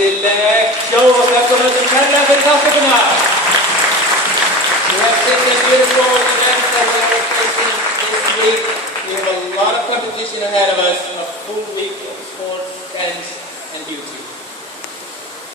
Skemmtileg. Show okkar komum kærlega fyrir þáttökuna. We have such a beautiful event that we're facing this week. We have a lot of competition ahead of us, a full week